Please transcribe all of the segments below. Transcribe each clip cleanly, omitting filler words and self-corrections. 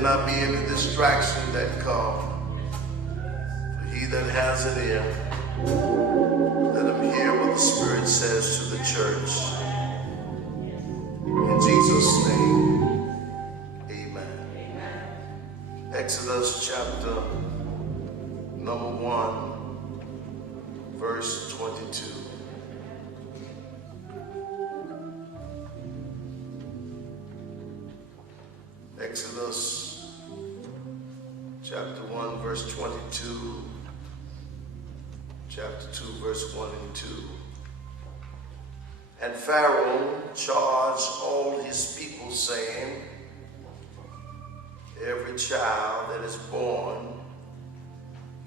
there not be any distraction that come. For he that has an ear, let him hear what the Spirit says to the church. In Jesus' name, amen. Exodus chapter number 1, verse 22. Exodus chapter 1, verse 22, chapter 2, verse 1 and 2. And Pharaoh charged all his people, saying, every child that is born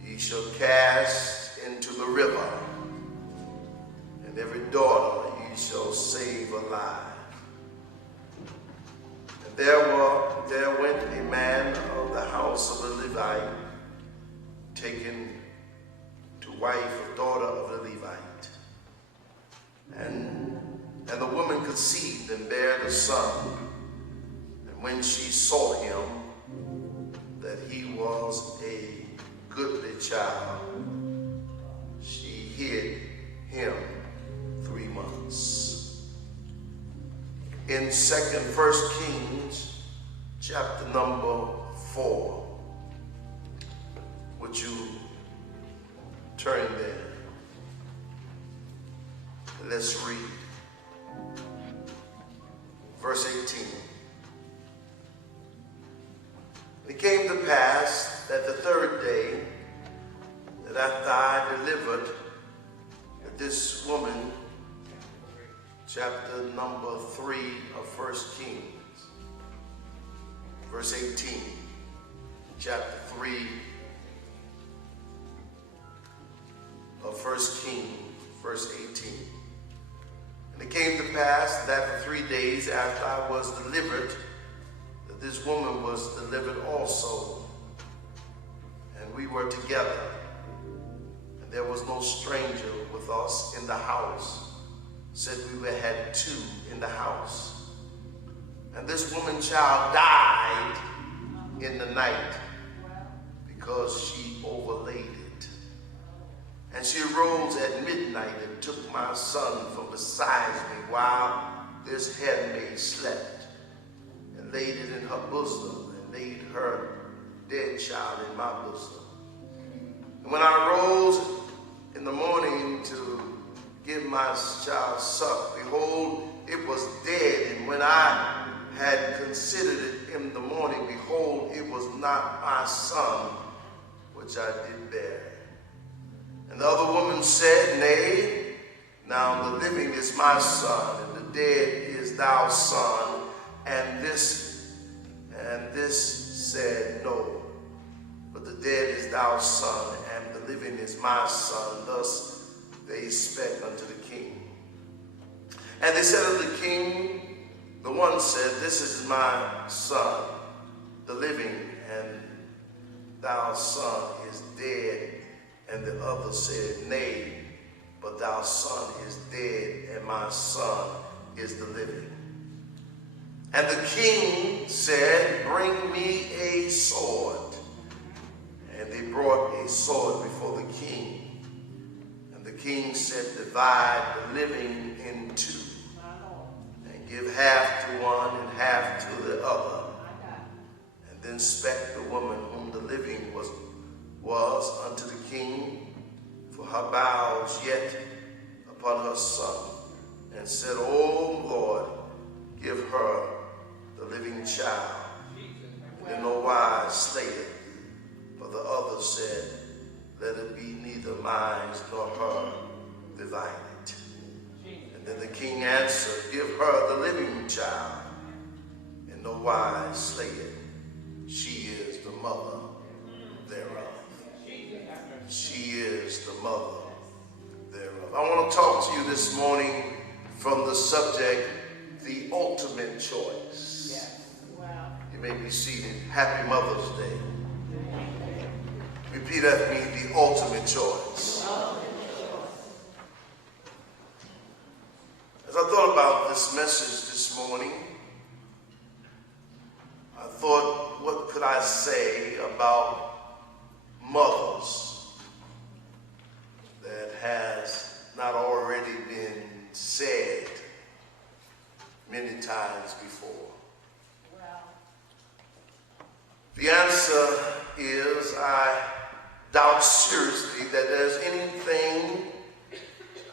ye shall cast into the river, and every daughter ye shall save alive. There went a man of the house of a Levite, taken to wife a daughter of a Levite. And the woman conceived and bare a son. And when she saw him, that he was a goodly child, she hid him 3 months. In 1 Kings chapter number 4, would you turn there? Let's read verse 18. It came to pass that the 3rd day that after I delivered this woman, chapter number 3 of 1 Kings, verse 18, chapter 3 of 1 Kings, verse 18. And it came to pass that for 3 days after I was delivered, that this woman was delivered also, and we were together, and there was no stranger with us in the house. Said we had 2 in the house. And this woman child died in the night because she overlaid it. And she arose at midnight and took my son from beside me while this handmaid slept, and laid it in her bosom, and laid her dead child in my bosom. And when I arose in the morning to give my child suck, behold, it was dead. And when I had considered it in the morning, behold, it was not my son, which I did bear. And the other woman said, nay, now the living is my son, and the dead is thou son. And this said, no, but the dead is thou son, and the living is my son. Thus they spake unto the king. And they said unto the king, the one said, this is my son, the living, and thou son is dead. And the other said, nay, but thou son is dead, and my son is the living. And the king said, bring me a sword. And they brought a sword before the king. And the king said, divide the living in 2, and give half to one and half to the other. And then spake the woman whom the living was unto the king, for her bowels yet upon her son, and said, O Lord, give her the living child, and in no wise slay it. But the other said, let it be neither mine nor her divided. And then the king answered, give her the living child, and no wise slay it. She is the mother thereof. She is the mother thereof. I want to talk to you this morning from the subject, the ultimate choice. Yes. Wow. You may be seated. Happy Mother's Day. Repeat after me, the ultimate choice. As I thought about this message this morning, I thought, what could could I say about mothers that has not already been said many times before? The answer is, I doubt seriously that there's anything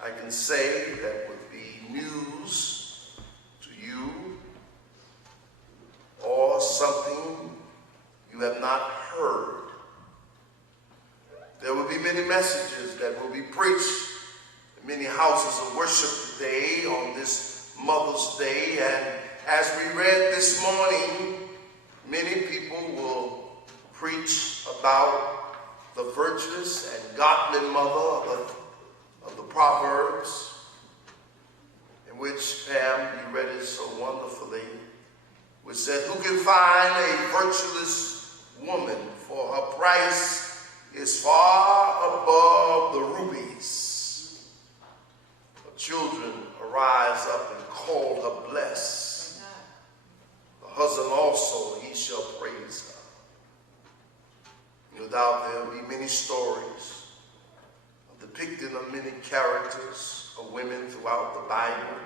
I can say that would be news to you or something you have not heard. There will be many messages that will be preached in many houses of worship today on this Mother's Day, and as we read this morning, many people will preach about the virtuous and godly mother of the Proverbs, in which, Pam, you read it so wonderfully, which said, "Who can find a virtuous woman? For her price is far above the rubies. Her children arise up and call her blessed. The husband also, he shall praise her." No doubt there will be many stories of depicting of many characters of women throughout the Bible.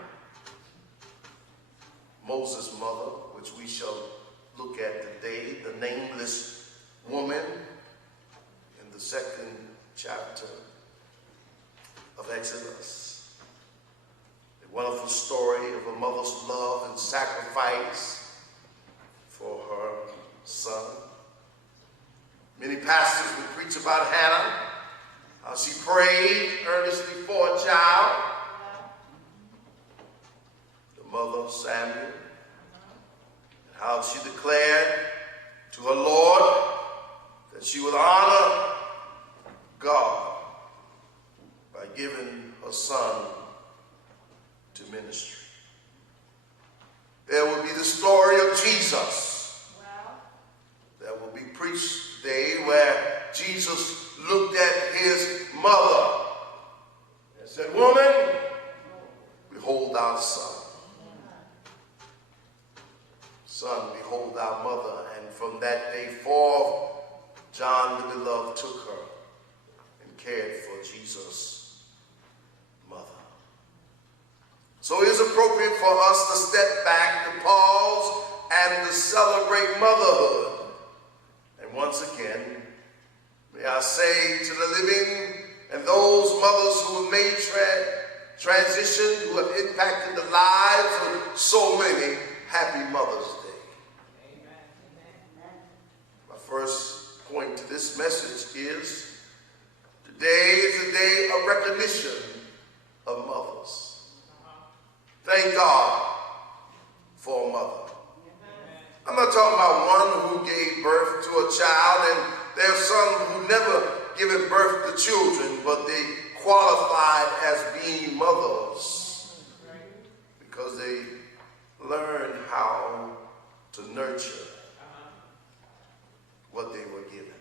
Moses' mother, which we shall look at today, the nameless woman in the 2nd chapter of Exodus. A wonderful story of a mother's love and sacrifice for her son. Many pastors will preach about Hannah, how she prayed earnestly for a child. The mother of Samuel, and how she declared to her Lord that she would honor God by giving her son to ministry. There will be the story of Jesus that will be preached today, where Jesus looked at his mother and said, "Woman, behold our son. Son, behold our mother." And from that day forth, John the Beloved took her and cared for Jesus' mother. So it is appropriate for us to step back, to pause, and to celebrate motherhood. And once again, may I say to the living and those mothers who have made transition, who have impacted the lives of so many, happy Mother's Day. Amen. My first point to this message is, today is a day of recognition of mothers. Thank God for a mother. I'm not talking about one who gave birth to a child, and there are some who never given birth to children, but they qualified as being mothers because they learned how to nurture what they were given.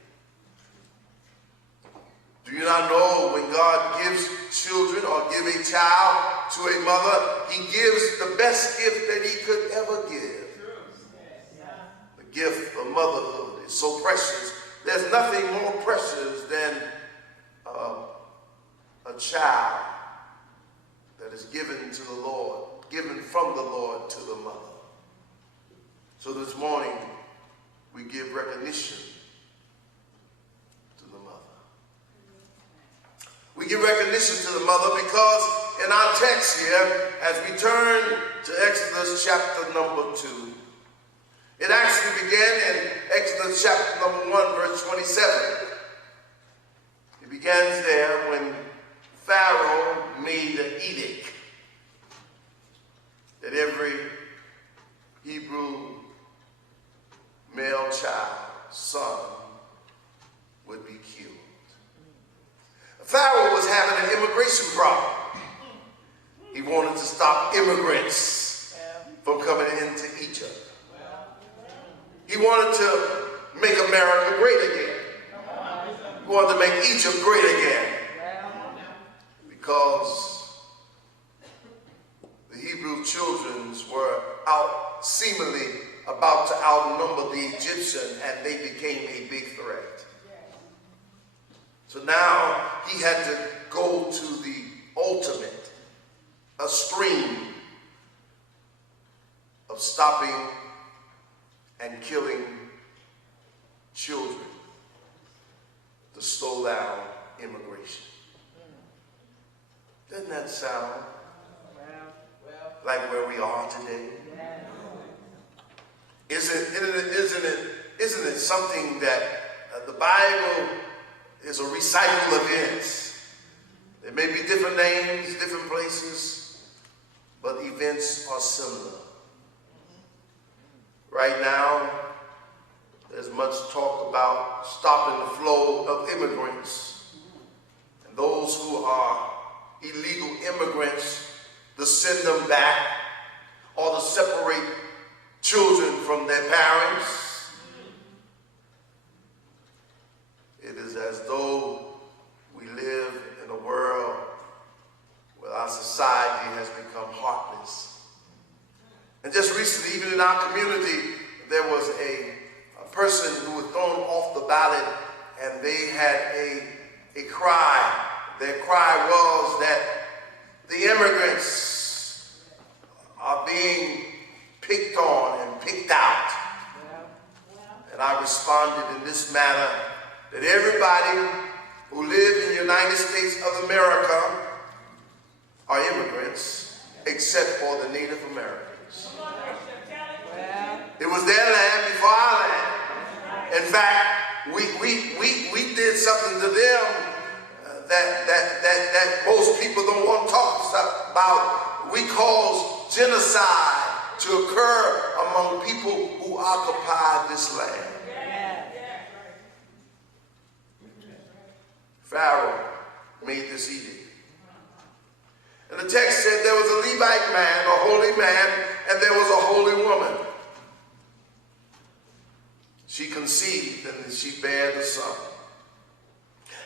Do you not know when God gives children or give a child to a mother, he gives the best gift that he could ever give? The gift of motherhood is so precious. There's nothing more precious than a child that is given to the Lord, given from the Lord to the mother. So this morning, we give recognition to the mother. We give recognition to the mother because in our text here, as we turn to Exodus chapter number 2, it actually began in Exodus chapter number 1, verse 27. It begins there when Pharaoh made an edict that every Hebrew male child, son, would be killed. Pharaoh was having an immigration problem. He wanted to stop immigrants from coming into Egypt. He wanted to make America great again. He wanted to make Egypt great again. Because the Hebrew children were out seemingly about about to outnumber the Egyptian, and they became a big threat. So now he had to go to the ultimate, extreme of stopping and killing children to slow down immigration. Doesn't that sound like where we are today? Isn't it something that the Bible is a recycle of events? There may be different names, different places, but events are similar. Right now, there's much talk about stopping the flow of immigrants and those who are illegal immigrants, to send them back or to separate children from their parents. It is as though we live in a world where our society has become heartless. And just recently, even in our community, there was a person who was thrown off the ballot, and they had a cry. Their cry was that the immigrants are being picked on and picked out. And I responded in this manner, that everybody who lives in the United States of America are immigrants, except for the Native Americans. It was their land before our land. In fact, we did something to them that most people don't want to talk about. We caused genocide to occur among people who occupied this land. Pharaoh made this edict. And the text said there was a Levite man, a holy man, and there was a holy woman. She conceived and she bare the son.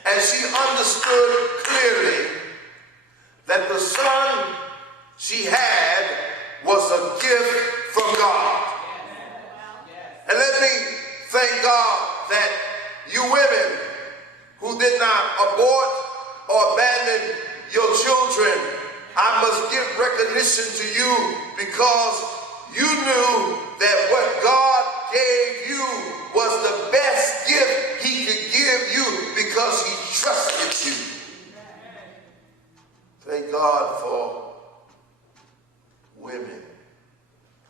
And she understood clearly that the son she had was a gift from God. And let me thank God that you women who did not abort or abandon your children, I must give recognition to you, because you knew that what God gave you was the best gift he could give you, because he trusted you. Thank God for women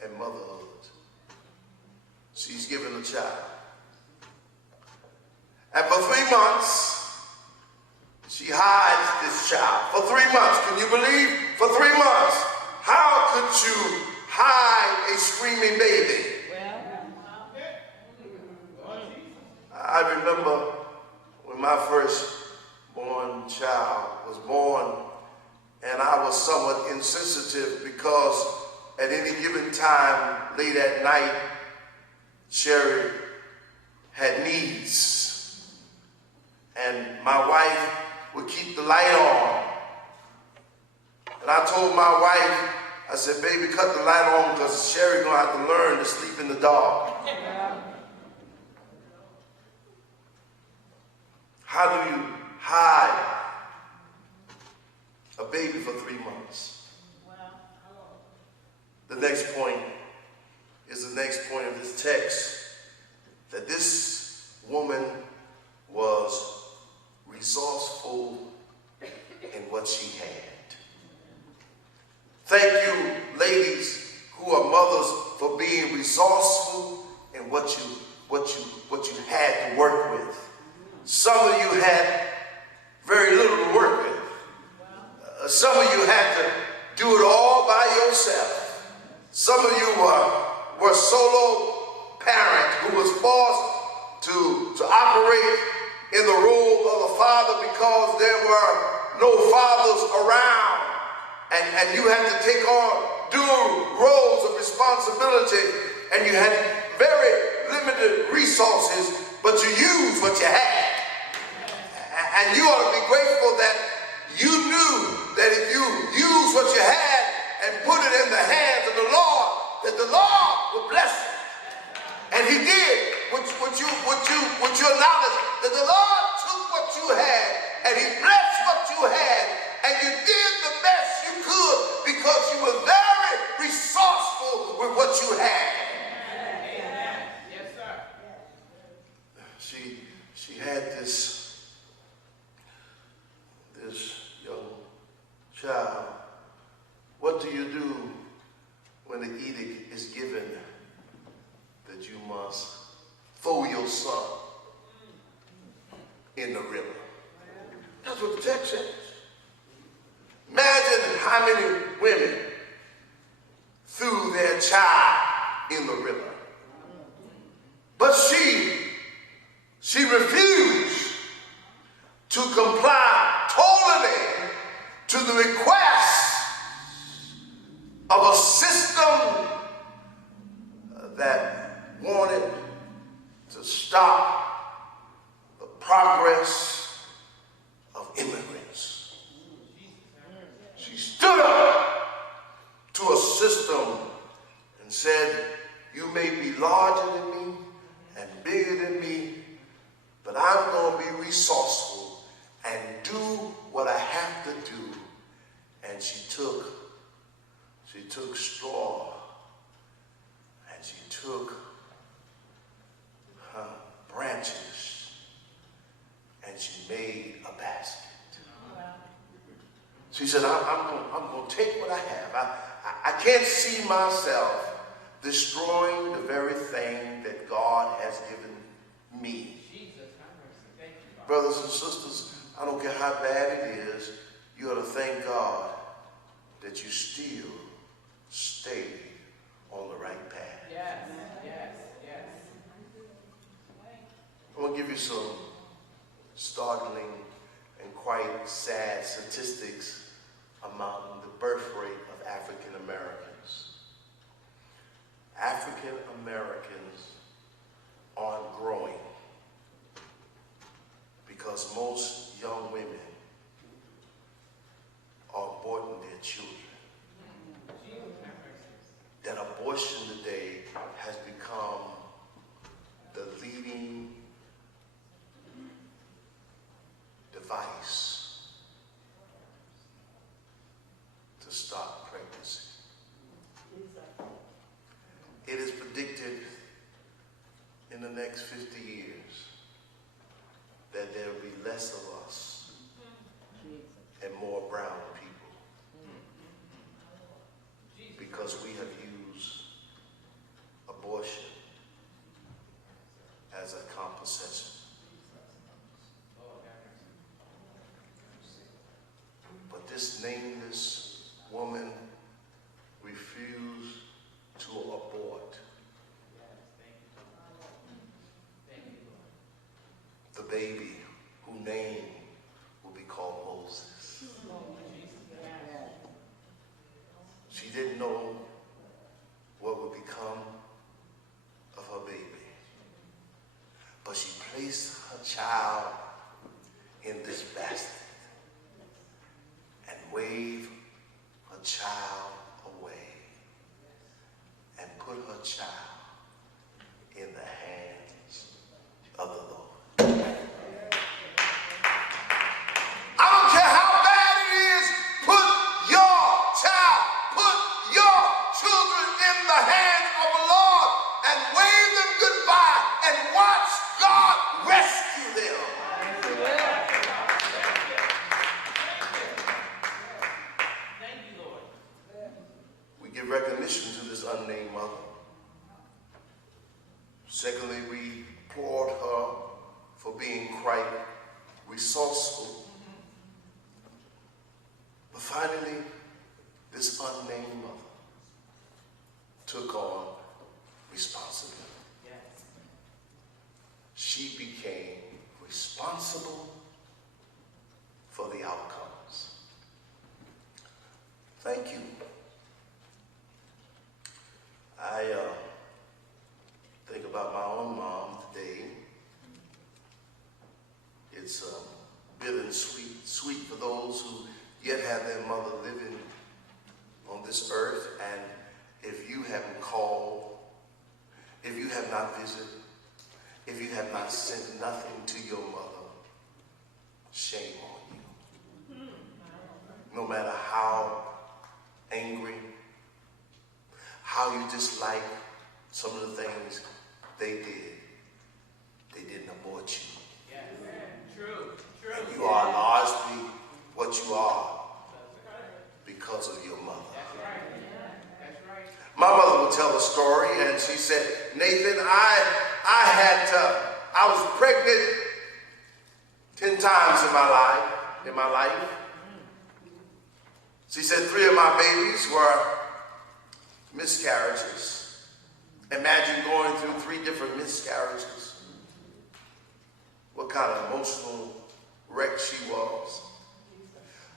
and motherhood. She's given a child. And for 3 months, she hides this child. For 3 months, can you believe? For 3 months, how could you hide a screaming baby? I remember when my first born child was born, and I was somewhat insensitive because at any given time, late at night, Sherry had needs. And my wife would keep the light on. And I told my wife, I said, baby, cut the light on because Sherry's gonna have to learn to sleep in the dark. How do you hide a baby for 3 months? The next point is the next point of this text, that this woman was resourceful in what she had. Thank you, ladies who are mothers, for being resourceful in what you had to work with. Some of you had very little to work with. Some of you had to do it all by yourself. Some of you were solo parent who was forced to operate in the role of a father because there were no fathers around. And you had to take on dual roles of responsibility, and you had very limited resources, but you used what you had. And you ought to be grateful that you knew that if you used what you had and put it in the hands of the Lord, that the Lord would bless you. acknowledge that the Lord took what you had and he blessed what you had, and you did the best you could because you were very resourceful with what you had. Amen. Yes, sir. She had this young child. What do you do when the edict is given that you must throw your son in the river? That's what the text says. Imagine how many women threw their child in the river. But she refused to comply totally to the request of a system that wanted to stop the progress of immigrants. She stood up to a system and said, you may be larger than me and bigger than me, but I'm going to be resourceful and do what I have to do. And she took straw and she took her branches and she made a basket. She said, I'm going to take what I have. I can't see myself destroying the very thing that God has given me. Brothers and sisters, I don't care how bad it is, you ought to thank God that you still stayed on the right path. Yes, yes, yes. I'm going to give you some startling and quite sad statistics among the birth rate of African Americans. African Americans aren't growing because most young women are aborting their children. That abortion today has become the leading device to stop pregnancy. It is predicted in the next 50 years that there will be less of us and more brown people because we have used abortion as a compensation. But this nameless woman refused to abort. The baby whose name will be called Moses. She didn't know what would become of her baby. But she placed her child in this basket and waved her child away and put her child in the hands of the Lord. I don't care how bad it is, put your child, put your children in the hands of the Lord and wave them goodbye and watch God rescue them. Thank you, Lord. We give recognition to this unnamed mother. Secondly, we applaud her for being quite resourceful. But finally, this unnamed mother took on responsibility. Yes. She became responsible for the outcomes. Thank you. I think about my own mom today. It's bitter and sweet for those who yet have their mother living on this earth. And if you haven't called, if you have not visited, If you have not sent nothing to your mother, shame on you. No matter how angry, how you dislike some of the things they didn't abort you. Yes. True. True. And you are largely what you are because of your mother. That's right. That's right. My mother would tell a story, and she said, Nathan, I was pregnant 10 times in my life. She said 3 of my babies were miscarriages. Imagine going through 3 different miscarriages. What kind of emotional wreck she was.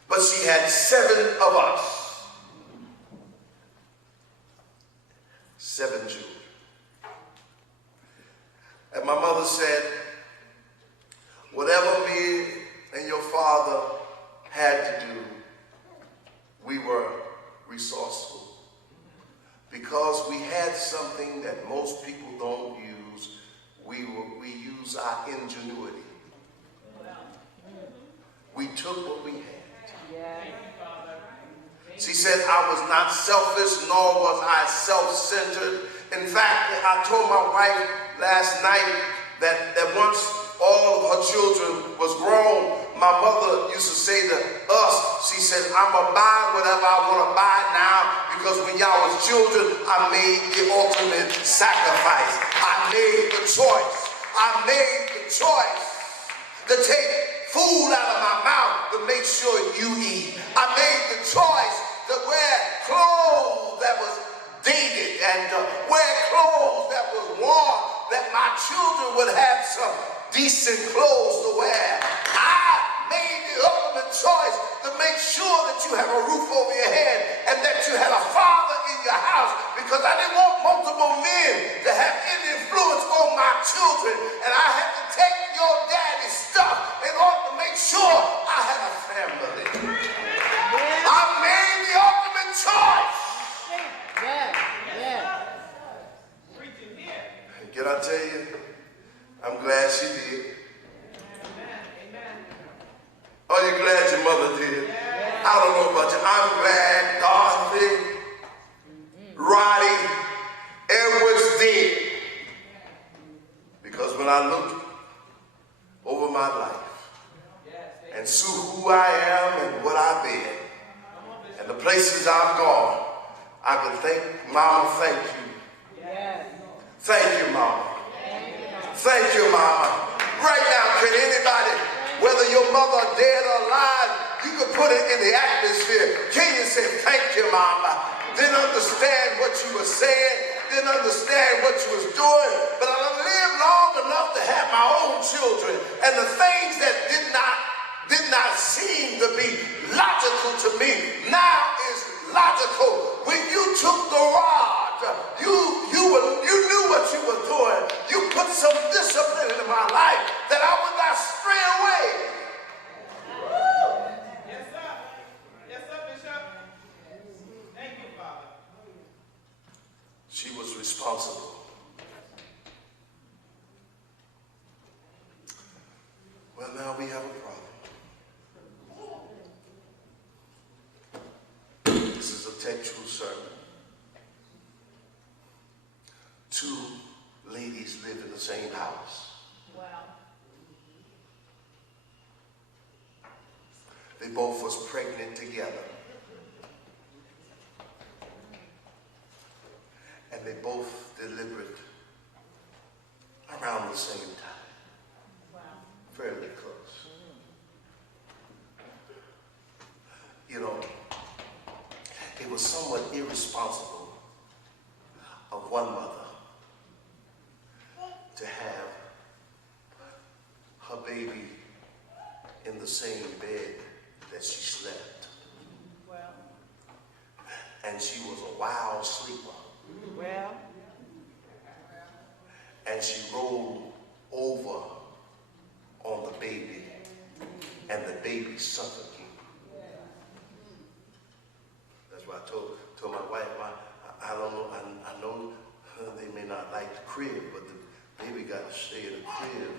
But she had 7 of us. 7 children. And my mother said, whatever me and your father had to do, we were resourceful. Because we had something that most people don't use, we use our ingenuity. We took what we had. She said, I was not selfish, nor was I self-centered. In fact, I told my wife last night that once all of her children was grown, my mother used to say to us, she said, I'm going to buy whatever I want to buy now, because when y'all was children, I made the ultimate sacrifice. I made the choice. I made the choice to take food out of my mouth to make sure you eat. I made the choice to wear clothes that was dated and wear clothes that was warm, that my children would have some decent clothes to wear. I made the ultimate choice to make sure that you have a roof over your head and that you had a father in your house, because I didn't want multiple men to have any influence on my children, and I had to take your daddy's stuff in order to make sure I had a family. I made the ultimate choice. Can I tell you, I'm glad she did. Are you glad your mother did? I don't know about you. I'm glad Dorothy, Roddy, Edwers did. Because when I look over my life and see who I am and what I've been and the places I've gone, I can thank Mama, thank you. Thank you, Mama. Thank you, Mama. Right now, can anybody, whether your mother dead or alive, you can put it in the atmosphere. Can you say, thank you, Mama? Didn't understand what you were saying, didn't understand what you was doing, but I lived long enough to have my own children, and the things that did not seem to be logical to me now is logical. When you took the rod, you knew what you were doing. You put some discipline into my life that I would not stray away. Yes, sir. Yes, sir, Bishop. Thank you, Father. She was responsible. Well, now we have a problem. This is a textual sermon. 2 ladies live in the same house. Wow. They both was pregnant together. And they both delivered around the same time. Wow. Fairly close. You know, it was somewhat irresponsible of one mother to have her baby in the same bed that she slept. Well. And she was a wild sleeper. Well. And she rolled over on the baby, and the baby suffocated. That's why I told my wife, I don't know, I know they may not like the crib, but the Baby got to stay in the crib,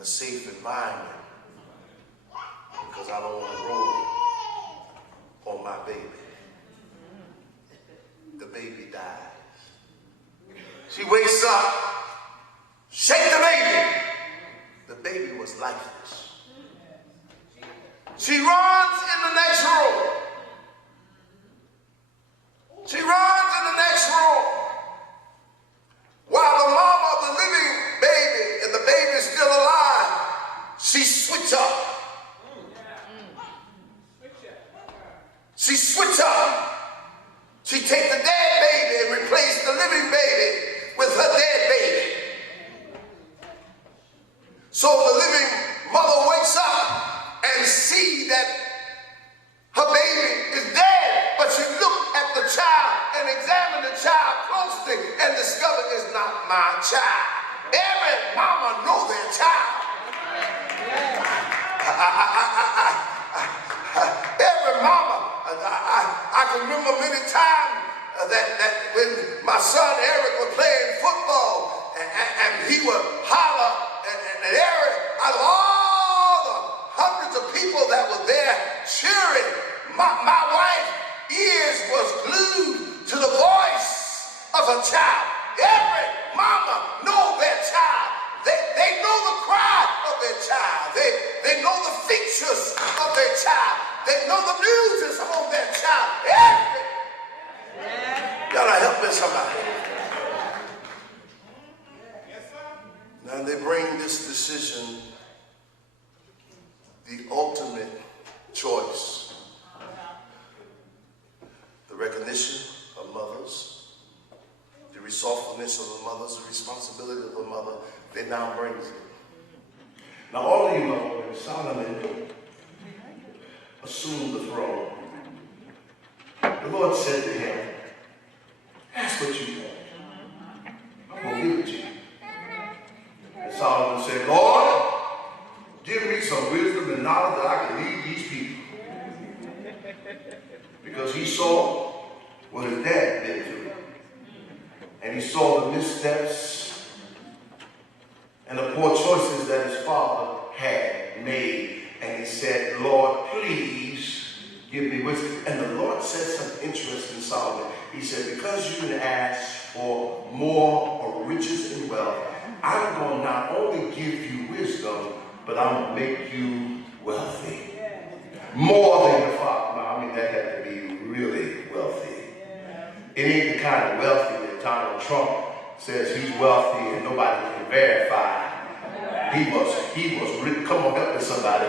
a safe environment, because I don't want to roll on my baby. The baby dies. She wakes up, shake the baby. The baby was lifeless. She runs in the next room. She runs in the next room. While the mama of the living baby and the baby is still alive, she switch up. She switch up. She take the dead baby and replace the living baby with her dead baby. So the living mother wakes up and see that her baby is dead, but she looked at the child and examined the child closely and discovered it's not my child. Every mama knows their child. Every mama, I can remember many times that when my son Eric was playing football and he would holler and Eric, out of all the hundreds of people that were there cheering, my wife's ears was glued to the voice of her child. Every mama knows their child. They know the cry of their child. They know the features of their child. They know the muses on their child. Y'all help me, somebody. Yes, sir. Now they bring this decision, the ultimate choice, the recognition of mothers, the resourcefulness of the mothers, the responsibility of the mother. They now brings it. Now all of you know that Solomon assumed the throne. The Lord said to him, ask what you want. I'm going to give it to you. And Solomon said, Lord, give me some wisdom and knowledge that I can lead these people. Because he saw what his dad did to him. And he saw the missteps and the poor choices that his father had made. And he said, Lord, please give me wisdom. And the Lord said something interesting to Solomon. He said, because you can ask for more or riches and wealth, I'm going to not only give you wisdom, but I'm going to make you wealthy. More than your father. I mean, that had to be really wealthy. It ain't the kind of wealthy that Donald Trump says he's wealthy and nobody can verify. He was really, come on, help me somebody.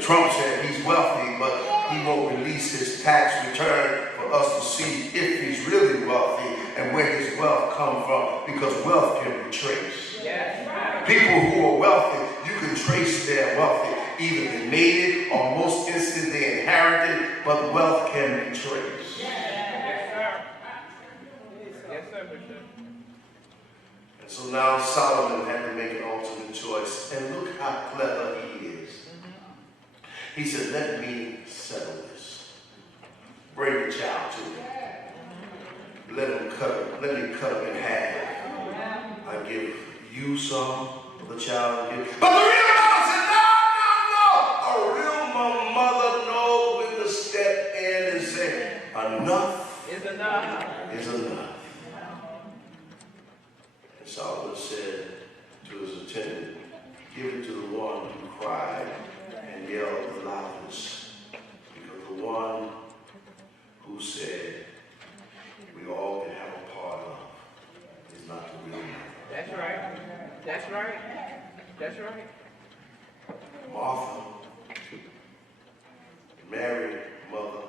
Trump said he's wealthy, but he won't release his tax return for us to see if he's really wealthy and where his wealth comes from, because wealth can be traced. Yes. People who are wealthy, you can trace their wealth. Either they made it or most instant they inherited, but wealth can be traced. Yes, sir. Yes, sir, Bishop. And so now Solomon had to make an ultimate choice. And look how clever he is. He said, let me settle this. Bring the child to me. Let me cut him in half. I give you some of the child. But the real mother said, no. A real mother knows when to step in and say, enough Is enough. is enough. And Solomon said to his attendant, give it to the one who cried and yelled the loudest, because the one who said we all can have a part of is not the real mother. That's right. That's right. That's right. Martha, Mary, mother,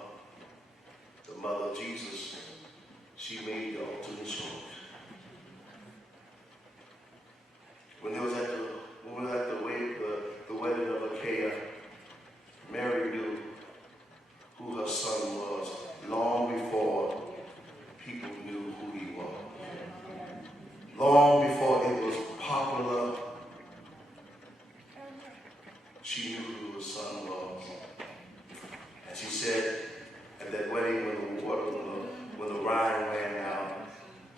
the mother of Jesus, she made the ultimate choice. When we was at the wedding of Achaia, Mary knew who her son was long before people knew who he was. Long before it was popular, she knew who her son was. And she said at that wedding when the wine ran out,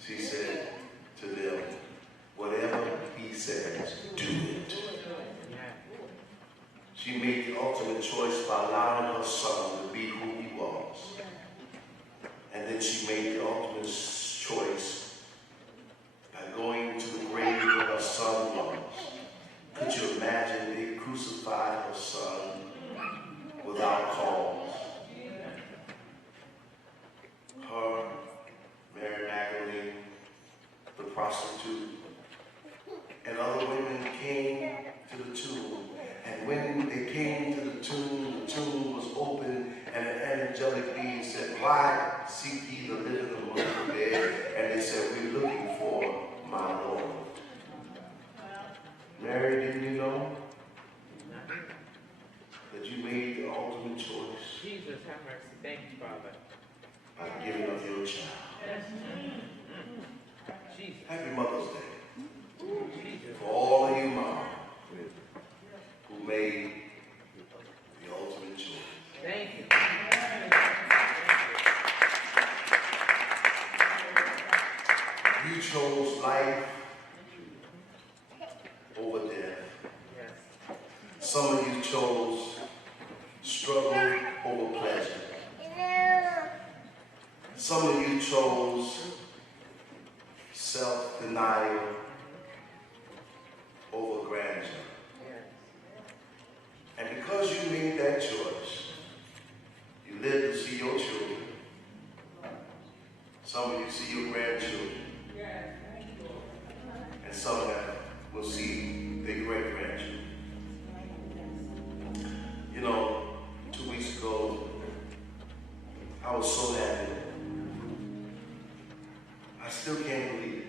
she said to them, whatever she made the ultimate choice by going to the grave where her son was. Could you imagine they crucified her son without cause? Her, Mary Magdalene, the prostitute, and other women came to the tomb. And when they came to the tomb was open, and an angelic being said, "Why seek ye the living among the dead?" And they said, "We're looking for my Lord." Mary, didn't you know that you made the ultimate choice Jesus, have mercy. Thank you, Father. by giving up your child? Jesus. Happy Mother's Day Jesus. for all of you moms who made the ultimate choice. Thank you. You chose life over death. Yes. Some of you chose struggle over pleasure. Some of you chose self-denial over grandeur. Yes. And because you made that choice, you lived to see your children. Some of you see your grandchildren. And some of them will see their great-grandchildren. You know, 2 weeks ago, I was so happy. I still can't believe it.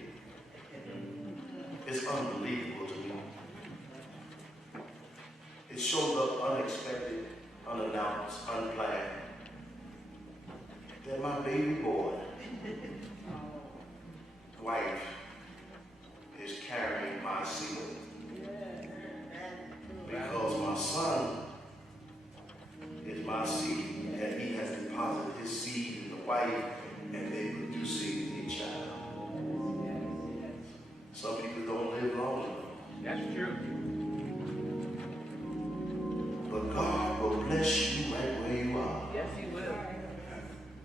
It's unbelievable to me. It showed up unexpected, unannounced, unplanned. That my baby boy, wife, is carrying my seed. Because my son is my seed, and he has deposited his seed in the wife, and they produce seed in each child. Some people don't live long enough. That's true. But God will bless you right where you are. Yes, he will.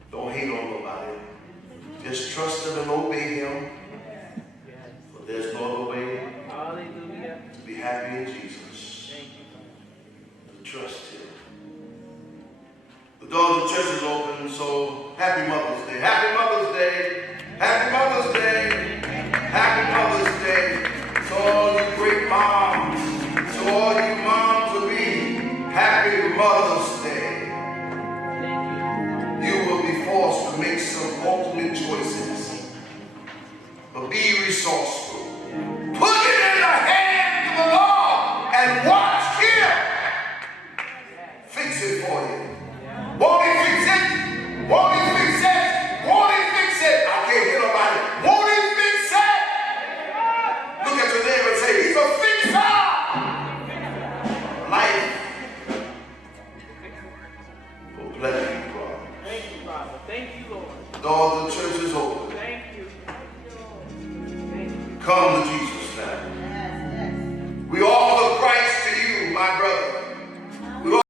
Don't hate on nobody. Just trust him and obey him. Yes. For there's no other way Hallelujah. to be happy in Jesus. Thank you. To trust him. The door of the church is open, so happy Mother's Day. Happy Mother's Day. Happy Mother's Day. Happy Mother's Day. To all you great moms. To all you moms to be. Happy Mother's Day. Thank you. You will be forced to make some ultimate choices. But be resourceful. Put it in the hands of the Lord and watch him fix it for you. Won't he fix it? Won't he fix it? Won't he fix it? I can't hear nobody. Won't he fix it? Look at your neighbor and say, he's a fixer. Life for pleasure, brother. Thank you, Father. Thank you, Lord. The door of the church is open. Thank you. Thank you. Come to Jesus.